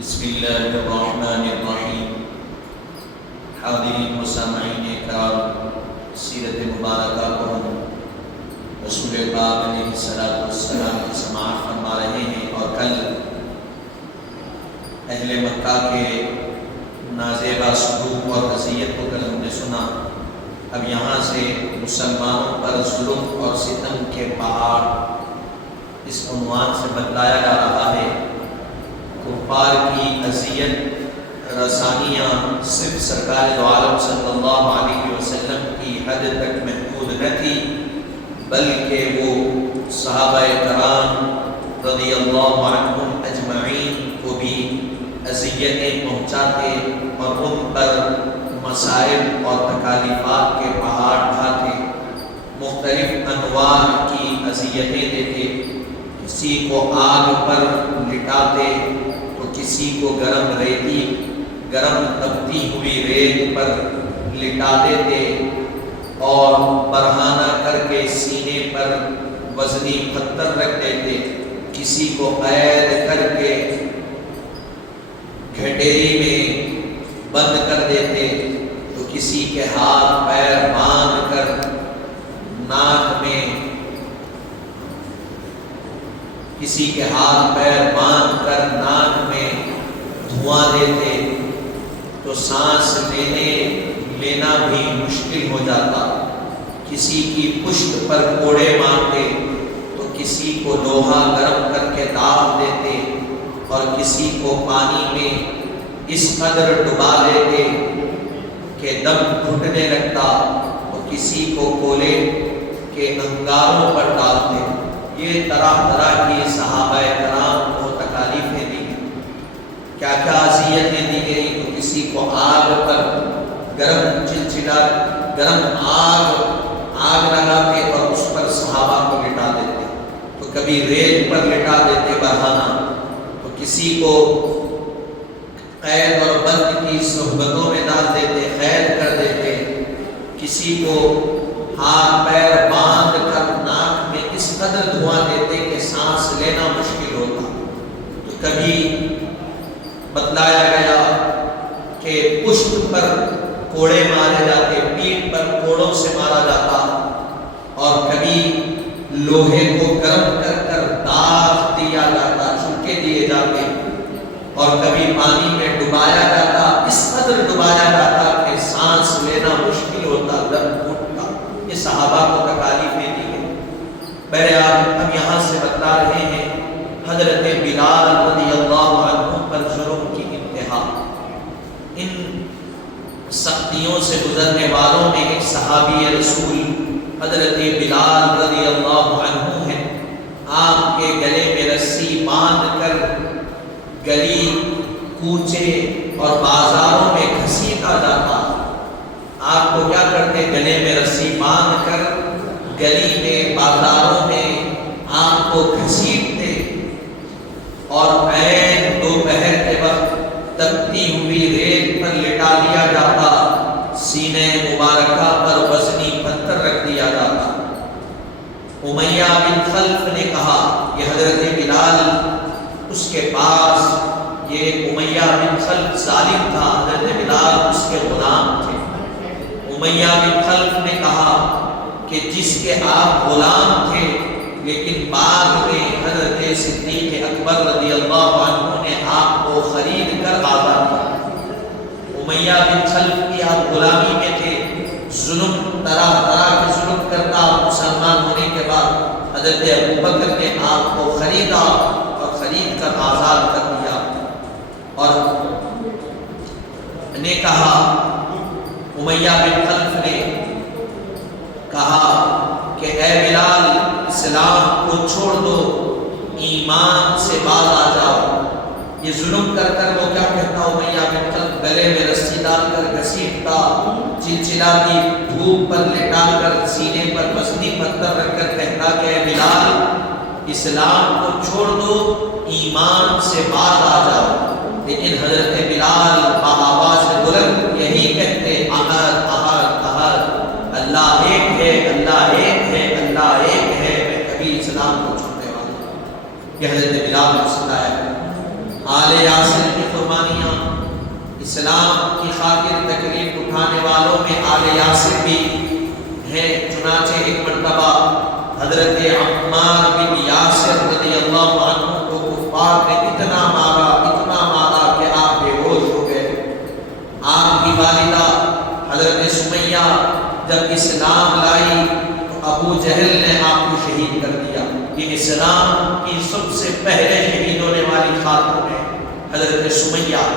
بسم اللہ الرحمن الرحیم۔ حاضرین و سامعین کرام، سیرت مبارکہ کو ہم رسول پاک علیہ السلام کی سماعت فرما رہے ہیں، اور کل اہل مکہ کے نازیبا سلوک اور اذیت کو کل ہم نے سنا۔ اب یہاں سے مسلمانوں پر ظلم اور ستم کے پہاڑ اس عنوان سے بتلایا جا رہا ہے۔ کفار کی اذیت رسانیاں صرف سرکار دو عالم صلی اللہ علیہ وسلم کی حد تک محدود نہ تھی، بلکہ وہ صحابہ کرام رضی اللہ عنہم اجمعین کو بھی اذیتیں پہنچاتے اور ان پر مسائل اور تکالیفات کے پہاڑ ڈھاتے، مختلف انواع کی اذیتیں دیتے۔ کسی کو آگ پر لٹاتے تو کسی کو گرم تپتی ہوئی ریت پر لٹا دیتے، اور برہانہ کر کے سینے پر وزنی پتھر رکھ دیتے، کسی کو قید کر کے گھٹیری میں بند کر دیتے، تو کسی کے ہاتھ پیر باندھ کر ناک میں دھواں دیتے، تو سانس لینا بھی مشکل ہو جاتا۔ کسی کی پشت پر کوڑے مارتے تو کسی کو لوہا گرم کر کے داغ دیتے، اور کسی کو پانی میں اس قدر ڈبا دیتے کہ دم گھٹنے لگتا، تو کسی کو کولے کے انگاروں پر ڈالتے۔ یہ طرح طرح کی صحابہ کرام کو تکالیفیں دی گئی، کیا کیا اذیتیں دی گئی۔ تو کسی کو آگ پر گرم آگ لگاتے اور اس پر صحابہ کو لٹا دیتے، تو کبھی ریت پر لٹا دیتے برہانہ، تو کسی کو قید اور بند کی صحبتوں میں ڈال دیتے، قید کر دیتے، کسی کو ہاتھ پیر باندھ کر ناک میں اس قدر دھواں دیتے کہ سانس لینا مشکل ہوتا۔ تو کبھی بتلایا گیا کہ پشت پر کوڑے مارے جاتے، پیٹھ پر کوڑوں سے مارا جاتا، اور کبھی لوہے کو گرم کر کر داغ دیا جاتا، چھلکے دیے جاتے، اور کبھی پانی میں ڈبایا جاتا، اس قدر ڈبایا جاتا کہ سانس لینا مشکل ہوتا، دم گھٹتا۔ یہ صحابہ کو تکالیفیں دی گئی۔ بہرحال ہم یہاں سے بتلا رہے ہیں حضرت بلال رضی اللہ عنہ پر ظلم کی انتہا۔ ان سختیوں سے گزرنے والوں میں ایک صحابی رسول حضرت بلال رضی اللہ عنہ ہیں۔ آپ کے گلے میں رسی باندھ کر گلی کوچے اور بازاروں میں گھسیٹا جاتا۔ آپ کو کیا کرتے؟ گلے میں رسی باندھ کر گلی میں بازاروں میں آپ کو گھسیٹتے، اور عین دوپہر کے وقت تپتی ہوئی ریت پر لٹا دیا جاتا، سینے مبارکہ پر وزنی پتھر رکھ دیا جاتا۔ امیہ بن خلف نے کہا، یہ حضرت بلال اس کے پاس، یہ امیہ بن خلف ظالم تھا، حضرت بلال اس کے غلام تھے۔ امیہ بن خلف نے کہا کہ جس کے آپ غلام تھے، لیکن بعد میں حضرت صدیق اکبر رضی اللہ عنہ نے آپ کو خرید کر آزاد کیا۔ امیہ بن خلف کی آپ غلامی میں تھے، ظلم طرح طرح کے ظلم کرتا۔ مسلمان ہونے کے بعد حضرت ابوبکر نے آپ کو خریدا اور خرید کر آزاد کر دیا، اور نے کہا، امیہ بن خلف نے کہا کہ اے بلال، اسلام کو چھوڑ دو، ایمان سے باز آ جاؤ۔ یہ ظلم کر کر وہ کیا کہتا؟ امیہ بن خلف گلے میں رسی ڈال کر گھسیٹتا، چلچلاتی دھوپ پر لٹا کر سینے پر وزنی پتھر رکھ کر کہتا کہ اے بلال، اسلام کو چھوڑ دو، ایمان سے باز آ جاؤ۔ لیکن حضرت بلال بآواز بلند یہی کہتے، احد احد احد، اللہ ایک ہے، اللہ ایک ہے، اللہ ایک ہے، میں کبھی اسلام کو چھوڑنے والا ہوں۔ یہ حضرت بلال نے سنایا۔ آل یاسر کی قربانیاں اسلام کی خاطر تکلیف اٹھانے والوں میں آل یاسر بھی ہیں۔ چنانچہ ایک مرتبہ حضرت عمار بن یاسر رضی اللہ عنہ کو کفار نے اتنا مارا کہ آپ بے ہوش ہو گئے۔ آپ کی والدہ حضرت سمیہ جب اسلام لائی تو ابو جہل نے آپ کو شہید کر دیا۔ یہ اسلام کی سب سے پہلے شہید ہونے والی خاتون ہے حضرت سمیہ۔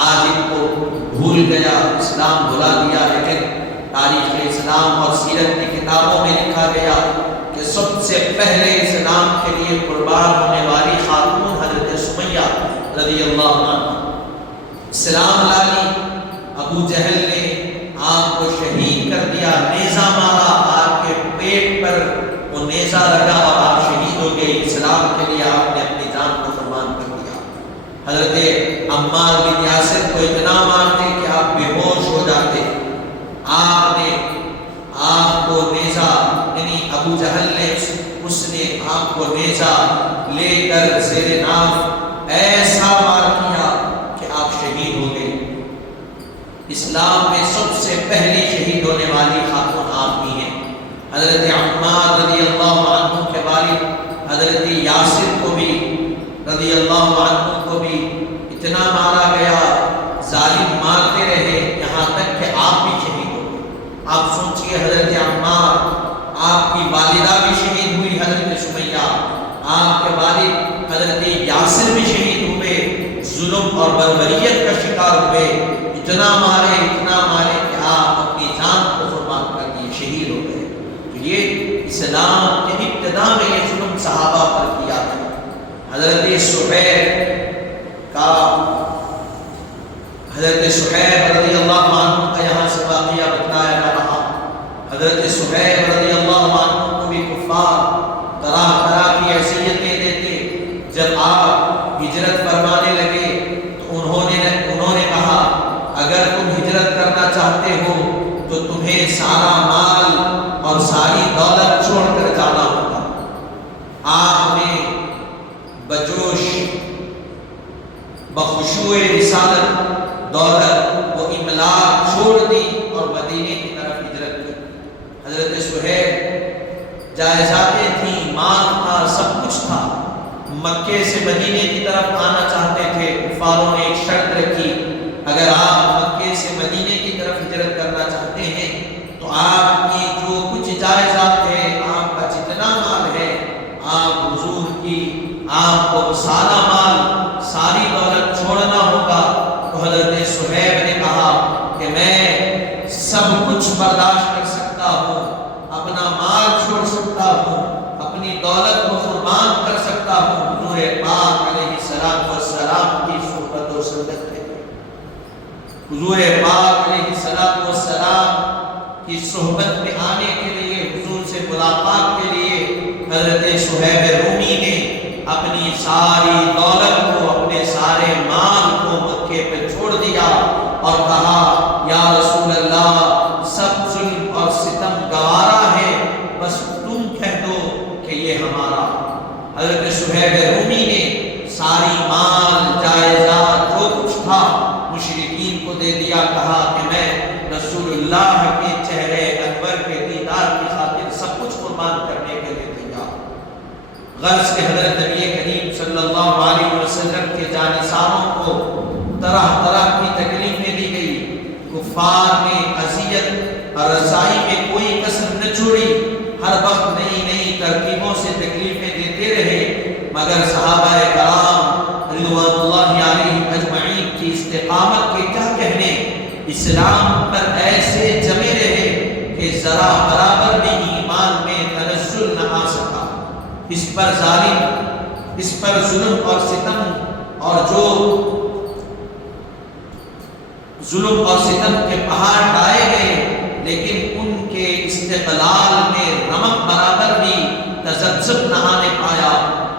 آج ان کو بھول گیا، اسلام بھلا دیا، لیکن تاریخ اسلام اور سیرت کی کتابوں میں لکھا گیا کہ سب سے پہلے اسلام کے لیے قربان ہونے والی خاتون حضرت سمیہ رضی اللہ عنہ۔ اسلام لائی، ابو جہل نے آپ کو شہید کر دیا، نیزہ مارا، آپ کے پیٹ پر وہ نیزہ لگا اور آپ شہید ہو گئے۔ اسلام کے لیے آپ نے اپنی جان کو قربان کر دیا۔ حضرت عمار بن یاسر کو اتنا مارتے کہ آپ بے ہوش ہو جاتے۔ آپ کو نیزہ یعنی ابو جہل نے اس نے آپ کو نیزہ لے کر زیر ناف ایسا مار کیا کہ آپ شہید ہو گئے۔ اسلام میں سب سے پہلی شہید ہونے والی خاتون آپ ہی ہیں۔ حضرت عمار رضی اللہ عنہ کے والد حضرت یاسر کو بھی رضی اللہ عنہ کو بھی اتنا مارا گیا، ظالم مارتے رہے یہاں تک کہ آپ بھی شہید ہو گئے۔ آپ سوچئے حضرت عمار، آپ کی والدہ بھی شہید ہوئی حضرت سمیہ، آپ کے والد حضرت یاسر بھی شہید ہوئے، ظلم اور بربریت کا شکار ہوئے، اتنا مارے کہ آپ اپنی جان کو قربان کر دیے، شہید ہو گئے۔ تو یہ اسلام کے ابتدا میں یہ ظلم صحابہ پر کیا تھا۔ حضرت صہیب رضی اللہ عنہ کا یہاں سے واقعہ بتایا جا رہا۔ حضرت صہیب رضی اللہ عنہ کو بھی کفار طرح کی اذیتیں دیتے۔ جب آپ ہجرت فرمانے لگے تو انہوں نے کہا اگر تم ہجرت کرنا چاہتے ہو تو تمہیں سارا مال اور ساری دولت چھوڑ کر جانا ہوگا۔ آپ نے بجوش بخشوع رسالت دولت و املاک چھوڑ دی اور مدینے کی طرف ہجرت کی۔ حضرت صہیب جائیدادیں تھیں، مال تھا، سب کچھ تھا، مکے سے مدینے کی طرف آنا چاہتے تھے۔ کفاروں نے ایک شرط رکھی، اگر آپ مکے سے مدینے کی طرف ہجرت کرنا چاہتے ہیں تو آپ کی جو کچھ جائیداد ہے، آپ کا جتنا مال ہے، آپ حضور کی آپ کو سارا مال ساری دولت چھوڑنا ہوگا۔ تو حضرت صہیب نے کہا کہ میں سب کچھ برداشت کر سکتا ہوں، اپنا مال چھوڑ سکتا ہوں، اپنی دولت کو قربان کر سکتا ہوں، حضور پاک علیہ السلام کی صحبت و سنت ہے۔ حضور پاک علیہ السلام کی صحبت میں آنے کے لیے، حضور سے ملاقات کے لیے حضرت صہیب رومی نے اپنی ساری دولت کو، اپنے سارے مال کو مکے پہ چھوڑ دیا اور کہا یا رسول اللہ، سب ظلم اور ستم گوارا ہے، بس تم کہہ دو کہ یہ ہمارا۔ حضرت صہیب رومی نے ساری مال جائیداد جو کچھ تھا مشرکین کو دے دیا، کہا کہ میں رسول اللہ کے چہرے انور کے دیدار کی خاطر سب کچھ قربان کرنے کے لیے تیار۔ غرض کہ حضرت نبی کریم صلی اللہ علیہ وسلم کے جانثاروں کو طرح کی تکلیفیں دی گئی۔ کفار نے اذیت اور رسائی میں کوئی کسر نہ چھوڑی، ہر وقت نئی ترکیبوں سے تکلیفیں دیتے رہے، مگر صحابہ کرام رضوان اللہ علیہم اجمعین کی استقامت کے کیا کہنے، اسلام پر ایسے جمے رہے کہ ذرا برابر بھی ایمان میں تنزل نہ آ سکا۔ اس پر ظلم اور ستم اور جو ظلم اور ستم کے پہاڑ ڈائے گئے، لیکن ان کے استقلال میں رمق برابر بھی تذبذب نہ آنے پایا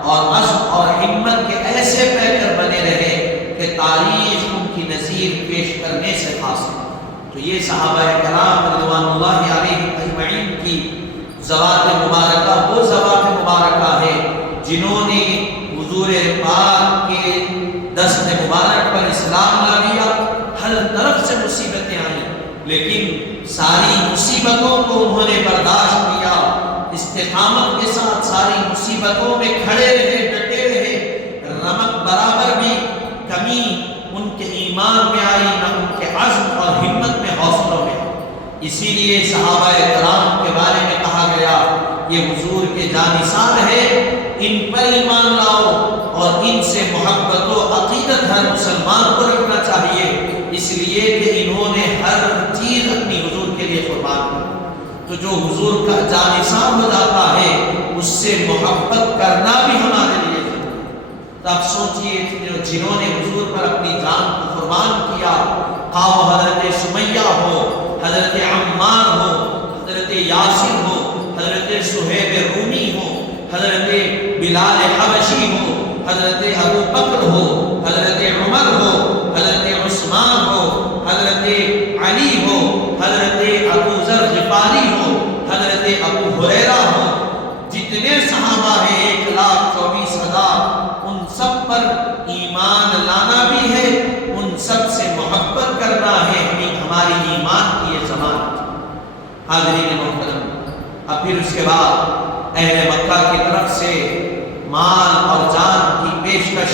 اور عزم اور ہمت کے ایسے پیکر بنے رہے کہ تاریخ ان کی نظیر پیش کرنے سے خاص ہے۔ تو یہ صحابہ کرام رضوان اللہ علیہم اجمعین کی ذوات مبارکہ وہ ذوات مبارکہ ہے جنہوں نے حضور پاک کے دست مبارک پر اسلام مصیبتیں آئیں، لیکن ساری مصیبتوں کو انہوں نے برداشت کیا، استقامت کے ساتھ ساری مصیبتوں میں کھڑے رہے، ڈٹے رہے، رمق برابر بھی کمی ان کے ایمان میں آئی نہ ان کے عزم اور ہمت میں، حوصلوں میں۔ اسی لیے صحابہ کرام کے بارے میں کہا گیا یہ حضور کے جانثار ہے، ان پر ایمان لاؤ اور ان سے محبت و عقیدت ہر مسلمان کو رکھنا چاہیے، اس لیے کہ انہوں نے ہر چیز اپنی حضور کے لیے قربان کی۔ تو جو حضور کا جانثار ہو جاتا ہے اس سے محبت کرنا بھی ہمارے لیے ضروری ہے۔ تو آپ سوچئے جنہوں نے حضور پر اپنی جان کو قربان کیا، خواہ وہ حضرت سمیہ ہو، حضرت عمار ہو، حضرت یاسر ہو، حضرت صہیب رومی ہو، حضرت بلال حبشی ہو، حضرت ابو بکر ہو، حضرت عمر ہو، حضرت عثمان ہو، حضرت علی ہو، حضرت ابو ذر غفاری ہو، حضرت ابو ہریرہ ہو، جتنے صحابہ ہیں 1,24,000، ان سب پر ایمان لانا بھی ہے، ان سب سے محبت کرنا ہے، ہماری ایمان کی یہ ضمانت۔ حاضرین محترم، اب پھر اس کے بعد اہل مکہ کی طرف سے مال اور جان کی پیشکش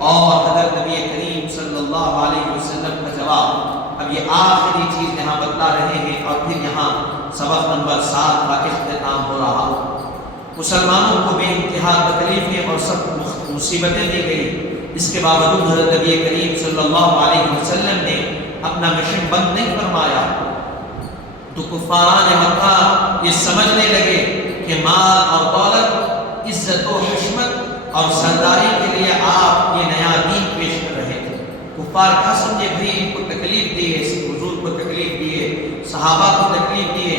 اور حضرت نبی کریم صلی اللہ علیہ وسلم کا جواب۔ اب یہ آخری چیز یہاں بتلا رہے ہیں اور پھر یہاں سبق نمبر 7 کا اختتام ہو رہا۔ مسلمانوں کو بے انتہا تکلیفیں اور سب مصیبتیں دی گئی، اس کے باوجود حضرت نبی کریم صلی اللہ علیہ وسلم نے اپنا مشن بند نہیں فرمایا۔ تو کفاران مکہ یہ سمجھنے لگے کہ مال اور دولت، عزت و حشمت اور سرداری کے لیے آپ یہ نیا دین پیش کر رہے تھے۔ کفار کیا سمجھے بھائی، ان کو تکلیف دیے، حضور کو تکلیف دیے، صحابہ کو تکلیف دیے،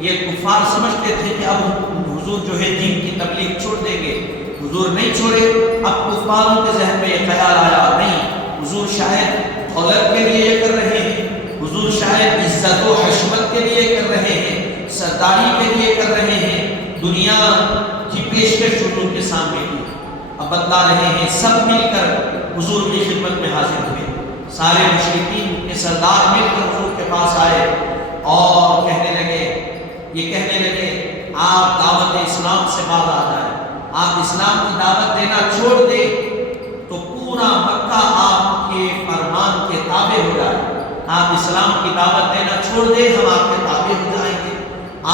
یہ کفار سمجھتے تھے کہ اب حضور جو ہے دین کی تبلیغ چھوڑ دیں گے۔ حضور نہیں چھوڑے۔ اب کفاروں کے ذہن میں یہ خیال آیا نہیں، حضور شاید دولت کے لیے یہ کر رہے ہیں، حضور شاید عزت و حشمت کے لیے کر رہے ہیں، سرداری کے لیے کر رہے ہیں، دنیا کی پیشکش حضور کے سامنے کی۔ اب بتلا رہے ہیں، سب مل کر حضور کی خدمت میں حاضر ہوئے، سارے مشرکین کے سردار مل کر حضور کے پاس آئے اور کہنے لگے، یہ کہنے لگے آپ دعوت اسلام سے باز آ جائیں، آپ اسلام کی دعوت دینا چھوڑ دیں تو پورا مکہ آپ کے فرمان کے تابع ہو جائے۔ آپ اسلام کی دعوت دینا چھوڑ دیں، ہم آپ کے تابع ہو جائیں گے،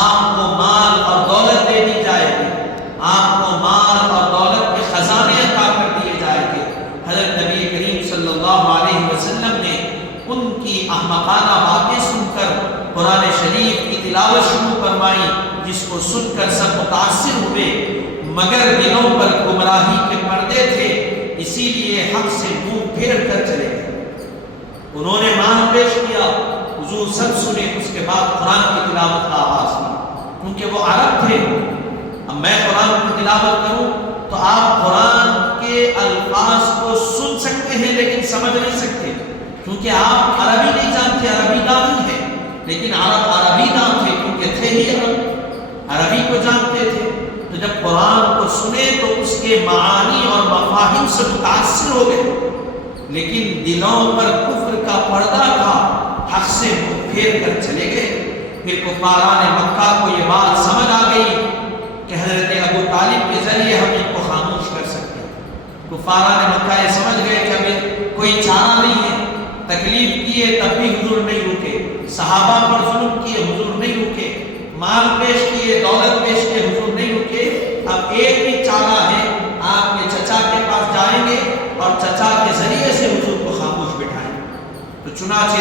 آپ کو مال اور دولت دے دی جائے گی، آپ کو مال اور دولت کے خزانے عطا کر دیے جائیں گے۔ حضرت نبی کریم صلی اللہ علیہ وسلم نے ان کی احمقانہ باتیں سن کر قرآن شریف کی تلاوت شروع فرمائی، جس کو سن کر سب متاثر ہوئے، مگر دلوں پر گمراہی کے پردے تھے، اسی لیے حق سے منہ پھیر کر چلے گئے۔ انہوں نے مان پیش کیا، حضور سب سنے، اس کے بعد قرآن کی تلاوت کا آغاز ہوا، کیونکہ وہ عرب تھے۔ اب میں قرآن کی تلاوت کروں تو آپ قرآن کے الفاظ کو سن سکتے ہیں لیکن سمجھ نہیں سکتے، کیونکہ آپ عربی نہیں جانتے، عربی دانی ہے، لیکن عرب عربی دان تھے کیونکہ تھے ہی عربی کو جانتے تھے۔ تو جب قرآن کو سنے تو اس کے معانی اور مفاہیم سے متاثر ہو گئے، لیکن دلوں پر کفر کا پردہ تھا، حق سے منہ پھیر کر چلے گئے۔ پھر کفاران مکہ کو یہ بات سمجھ آ گئی کہ حضرت ابو طالب کے ذریعے ہم ان کو خاموش کر سکتے ہیں۔ کفاران مکہ یہ سمجھ گئے کہ ابھی کوئی چارہ نہیں ہے، تکلیف کیے تب بھی حضور نہیں رکے، صحابہ پر ظلم کیے حضور نہیں رکے، مال پیش کیے، دولت پیش کیے، حضور نہیں رکے۔ اب ایک ہی چارہ ہے، آپ کے چچا کے پاس جائیں گے اور چچا کے ذریعے سے حضور کو خاموش بٹھائیں گے۔ تو چنانچہ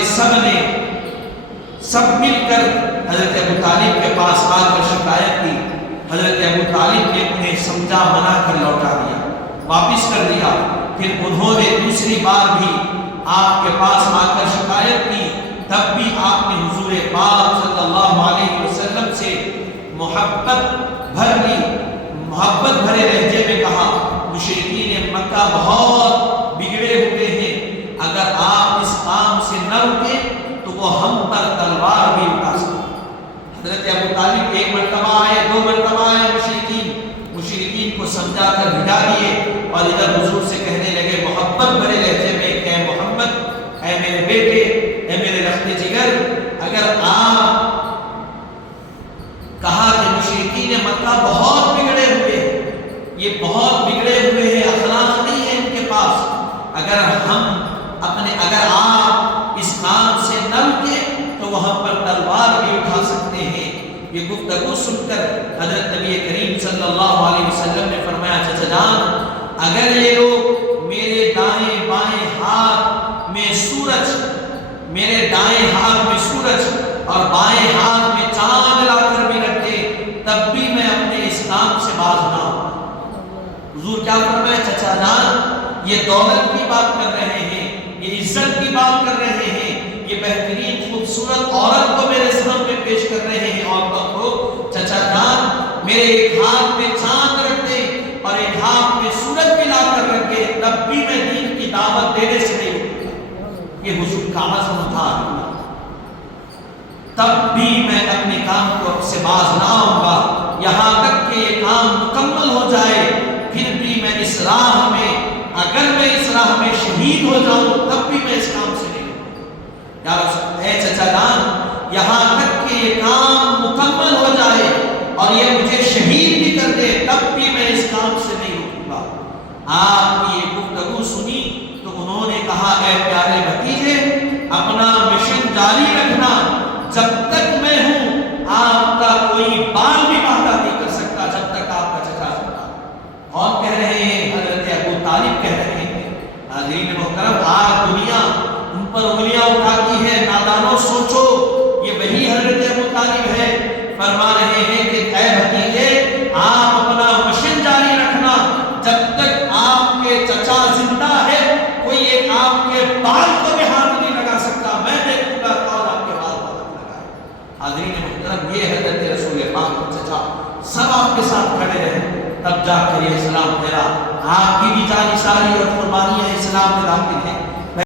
سب مل کر حضرت ابو طالب کے پاس آ کر شکایت کی۔ حضرت ابو طالب نے انہیں سمجھا، منا کر لوٹا دیا، واپس کر دیا۔ پھر انہوں نے دوسری بار بھی آپ کے پاس آ کر شکایت کی، تب بھی آپ نے حضور پاک صلی اللہ علیہ وسلم سے محبت بھرے لہجے میں کہا، مشرکین مکہ بہت بگڑے ہوئے ہیں، اگر آپ اس کام سے نہ رکیں تو وہ ہم پر تلوار بھی اٹھا سکتے۔ حضرت ابو طالب ایک مرتبہ آئے، 2 مرتبہ آئے، مشرکین کو سمجھا کر بھجا دیے اور ادھر حضور سے کہنے لگے محبت بھرے لہجے میں کہ اے محمد، اے میرے بیٹے، اے میرے رخت اپنے اگر آپ اس کام سے نہ رکے تو وہاں پر تلوار بھی اٹھا سکتے ہیں۔ یہ گفتگو سن کر حضرت نبی کریم صلی اللہ علیہ وسلم نے فرمایا چچا جان اگر یہ لوگ میرے دائیں بائیں ہاتھ میں سورج، میرے دائیں ہاتھ میں سورج اور بائیں ہاتھ میں چاند لا کر بھی رکھتے تب بھی میں اپنے اس کام سے باز نہ ہوں۔ حضور کیا فرمایا چچا جان یہ دولت کی بات کر رہے ہیں، یہ عزت کی بات کر رہے ہیں، یہ بہترین خوبصورت عورت کو میرے سامنے پیش کر رہے ہیں عورتوں کو، چچا جان میرے ایک ہاتھ میں چاند رکھ دے اور ایک ہاتھ میں سورج بھی لا کر رکھے تب بھی میں دین کی دعوت دینے سے نہیں رکوں۔ یہ حضور کا عزم تھا، تب بھی میں اپنے کام کو سے باز نہ آؤں گا یہاں تک کہ یہ کام مکمل ہو جائے، پھر بھی میں اس راہ میں اگر میں اس راہ میں شہید ہو جاؤں تب بھی میں اس کام سے نہیں رکوں۔ یا رسول اے چچا جان یہاں تک کہ یہ کام مکمل ہو جائے اور یہ مجھے شہید بھی کر دے تب بھی میں اس کام سے نہیں رکوں گا۔ آپ کی یہ گفتگو سنی تو انہوں نے کہا اے پیارے بھتیجے اپنا مشن جاری رکھنا، جب تک میں ہوں آپ کا کوئی بال بھی باندھا نہیں کر سکتا جب تک آپ کا چچا زندہ۔ کون کہہ رہے ہیں؟ حضرت ابو طالب کہہ رہے ہیں۔ حاضرین محترم آج دنیا ان پر انگلیاں اٹھاتی ہے، نادانوں سوچو یہ وہی حضرت ابو طالب ہے، فرما رہے ہیں کہ اے بھتیجے آپ اپنا مشن جاری رکھنا، جب تک آپ کے چچا زندہ ہے کوئی ایک آپ کے بال کو بھی ہاتھ نہیں لگا سکتا، میں دیکھوں گا کون آپ کے بال کو ہاتھ لگائے۔ حاضرین محترم یہ حضرت رسول پاک کا چچا سب آپ کے ساتھ کھڑے رہے تب جا کر یہ اسلام پھیلا۔ آپ